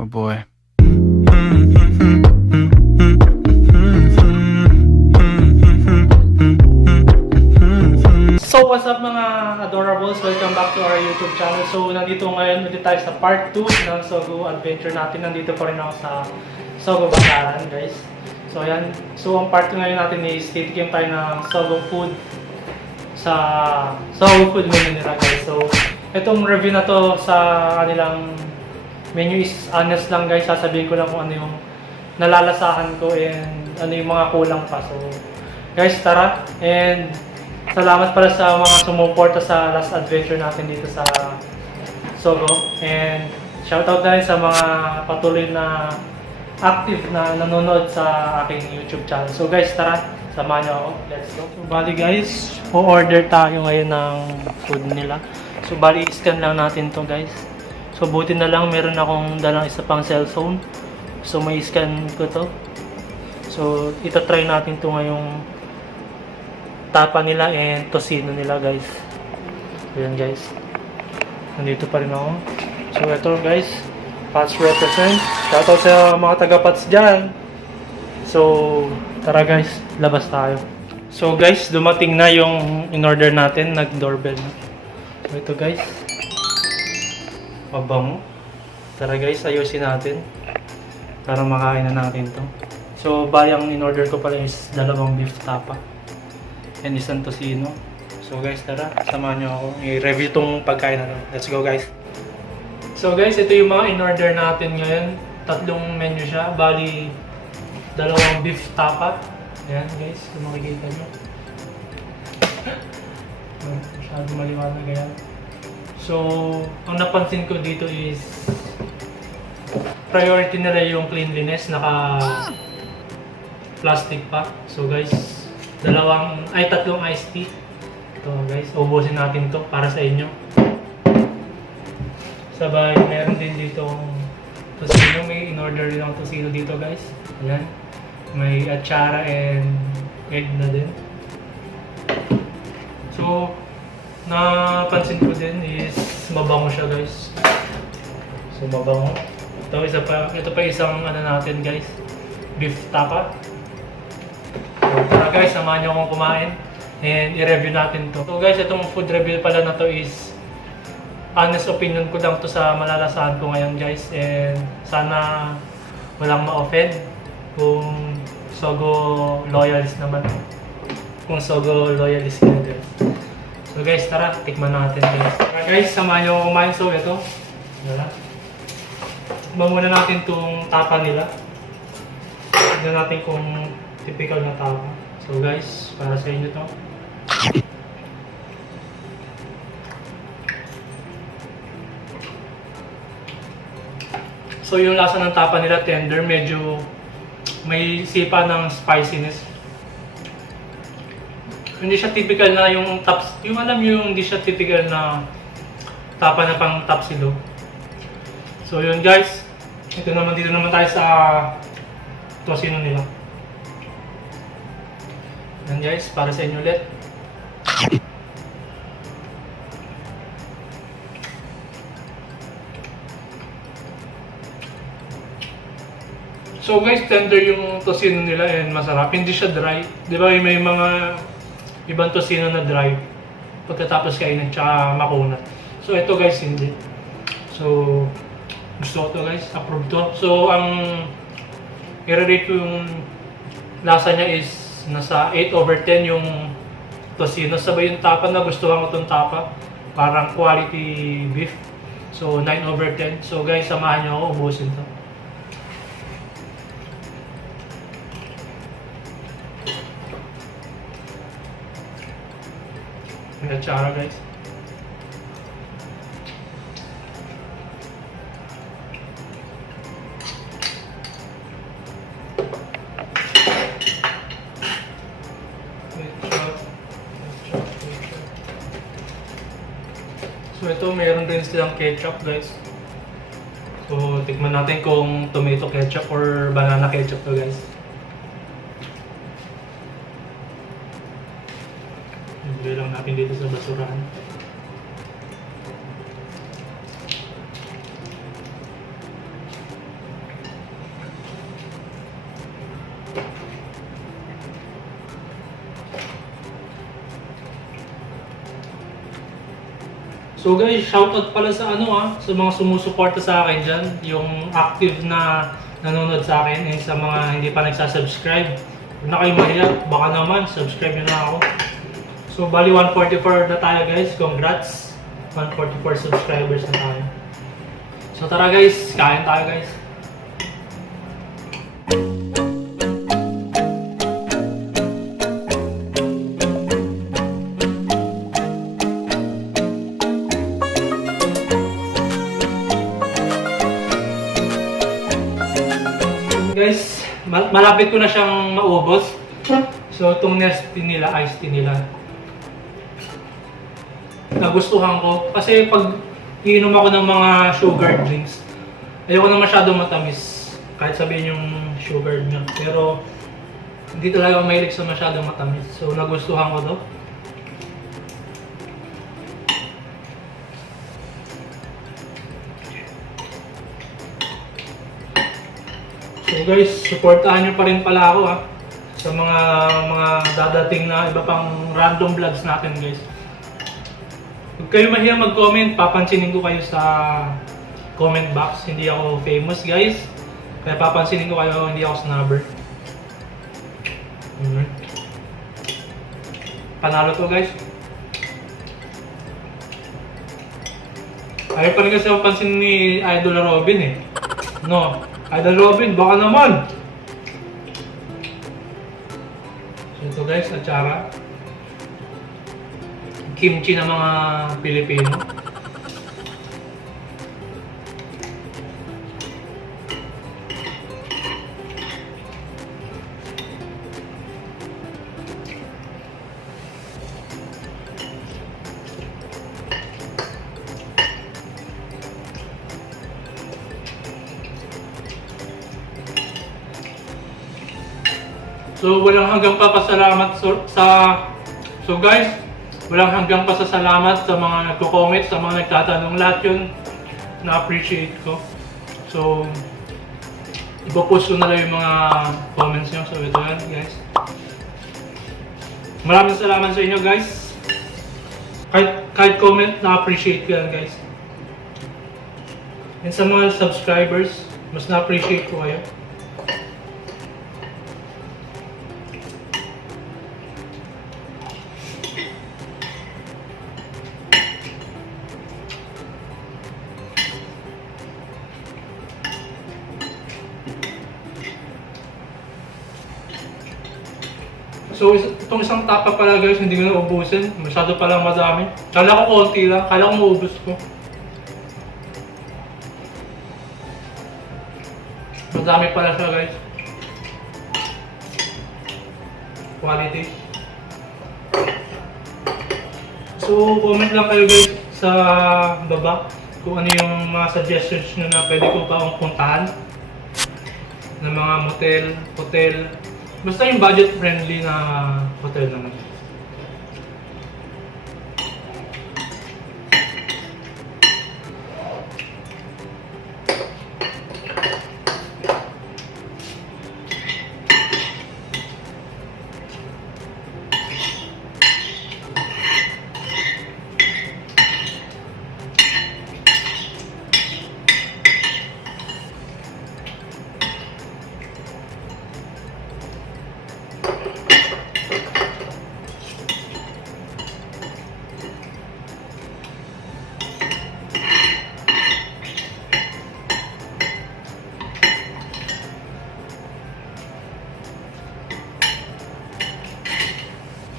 Oh boy. So what's up mga adorables? Welcome back to our YouTube channel. So nandito ngayon ulit tayo sa part 2 ng Sogo Adventure natin. Nandito pa rin ako sa Sogo Bakaran, guys. So ayan. So ang part 2 ngayon natin is titikim tayo ng Sogo food sa Sogo food menu nila, guys. So itong review na to sa kanilang menu is honest lang, guys. Sasabihin ko lang kung ano yung nalalasahan ko and ano yung mga kulang pa. So guys, tara. And salamat pala sa mga sumuporta sa last adventure natin dito sa Sogo. And shoutout na rin sa mga patuloy na active na nanonood sa aking YouTube channel. So guys, tara, samahan niyo ako. Let's go. So bali guys, o-order tayo ngayon ng food nila. So bali, scan lang natin to, guys. So buti na lang meron akong dalang isa pang cellphone. So may scan ko to. So itatry natin to ngayong tapa nila and tosino nila, guys. Ayan, guys. Nandito pa rin ako. So ito, guys, Pats represent. Shoutout sa mga taga-Pats dyan. So tara, guys, labas tayo. So guys, dumating na yung in-order natin. Nag-doorbell na. So ito, guys, mabango. Tara, guys, ayusin natin para makain na natin to. So bali, ang in-order ko pala is dalawang beef tapa and isang tosino. So guys, tara, samahan nyo ako i-review tong pagkain na to. Let's go, guys. So guys, ito yung mga in-order natin ngayon. Tatlong menu siya. Bali, dalawang beef tapa. Ayan, guys, kung makikita nyo. Masyadong maliwanag, ayan. So, ang napansin ko dito is priority nila yung cleanliness. Naka plastic pa. So guys, tatlong iced tea. Ito, guys, ubusin natin to para sa inyo. Sabay, meron din dito tosino. May in-order din ang tosino dito, guys. Ayan. May atsara and egg na din. So, napansin ko din is mabango siya, guys. So, mabango. Ito pa isang ano natin, guys, beef tapa. So, tara, guys, samahan nyo akong kumain and i-review natin to. So guys, itong food review pala na to is honest opinion ko lang to sa malalasahan ko ngayon, guys. And sana walang ma-offend kung Sogo loyalist naman. Kung Sogo loyalist ka, guys. So guys, tara, tikman natin, guys. Tara, guys, samahan nyo akong kumain. So ito, tara. Tikman muna natin itong tapa nila. Tignan natin kung typical na tapa. So guys, para sa inyo to. So yung lasa ng tapa nila, tender, medyo may sipa ng spiciness. Hindi siya typical na yung taps, yung alam yung hindi siya typical na tapa na pang tapsilog. So yun, guys, dito naman tayo sa tosino nila. Yan, guys, para sa inyo ulit. So guys, tender yung tosino nila and masarap. Hindi siya dry. Di ba may mga ibang tosino na dry pagkatapos kainin tsaka makunat. So ito, guys, hindi. So gusto ko to, guys. Approve to. So ang i-rate ko yung lasa niya is nasa 8/10 yung tosino. Sabay yung tapa, na gustuhan ko itong tapa. Parang quality beef. So 9/10. So guys, samahan nyo ako, ubusin to. May atsara, guys. So ito, mayroon din silang ketchup, guys. So tikman natin kung tomato ketchup or banana ketchup to, guys. Ilagay lang natin dito sa basurahan. So guys, shoutout pala sa sa mga sumusuporta sa akin dyan, yung active na nanonood sa akin, and sa mga hindi pa nagsasubscribe. Huwag na kayo mahiya, baka naman, subscribe nyo na ako. So bali 144 na tayo guys, congrats! 144 subscribers na tayo. So tara guys, kain tayo guys. Guys, malapit ko na siyang maubos. So, itong iced tea nila, nagustuhan ko. Kasi pag iinom ako ng mga sugar drinks, ayoko na masyadong matamis. Kahit sabihin yung sugar milk. Pero, hindi talaga ako mahilig sa masyadong matamis. So, nagustuhan ko to. So guys, supportahan nyo pa rin pala ako sa mga dadating na iba pang random vlogs natin guys. Huwag kayo mahiya mag-comment, papansinin ko kayo sa comment box. Hindi ako famous guys, kaya papansinin ko kayo, hindi ako snubber. Panalo to guys. Ayaw pa rin kasi ako pansin ni Idol Robin eh. No, Idol Robin, baka naman! So ito guys, atsara. Kimchi ng mga Pilipino. So walang hanggang papasalamat so guys, walang hanggang pasasalamat sa mga nagko-comment, sa mga nagtatanong, lahat yun na-appreciate ko. So ipopost ko na lang yung mga comments nyo. So ito yan guys. Maraming salamat sa inyo guys. Kahit comment, na-appreciate ko yan guys. And sa mga subscribers, mas na-appreciate ko kayo. So itong isang tapa pala guys, hindi ko na ubusin. Masyado palang madami. Kala ko konti lang, kala ko maubos ko. Madami pala siya guys. Quality. So comment lang kayo guys sa baba kung ano yung mga suggestions nyo na pwede ko pa akong puntahan. Ng mga motel, hotel. Basta yung budget friendly na hotel naman.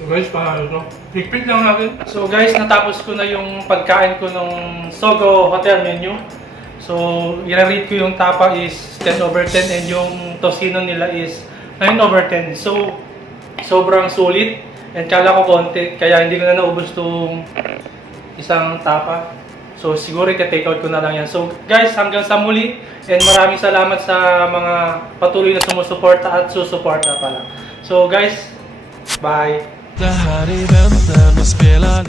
So guys, paano ito? Repeat lang natin. So guys, natapos ko na yung pagkain ko ng Sogo Hotel menu. So, i-rate ko yung tapa is 10/10 and yung tocino nila is 9/10. So, sobrang sulit and kala ko konti, kaya hindi ko na naubos itong isang tapa. So, siguro i-take out ko na lang yan. So, guys, hanggang sa muli and maraming salamat sa mga patuloy na sumusuporta at susuporta pala. So, guys, bye!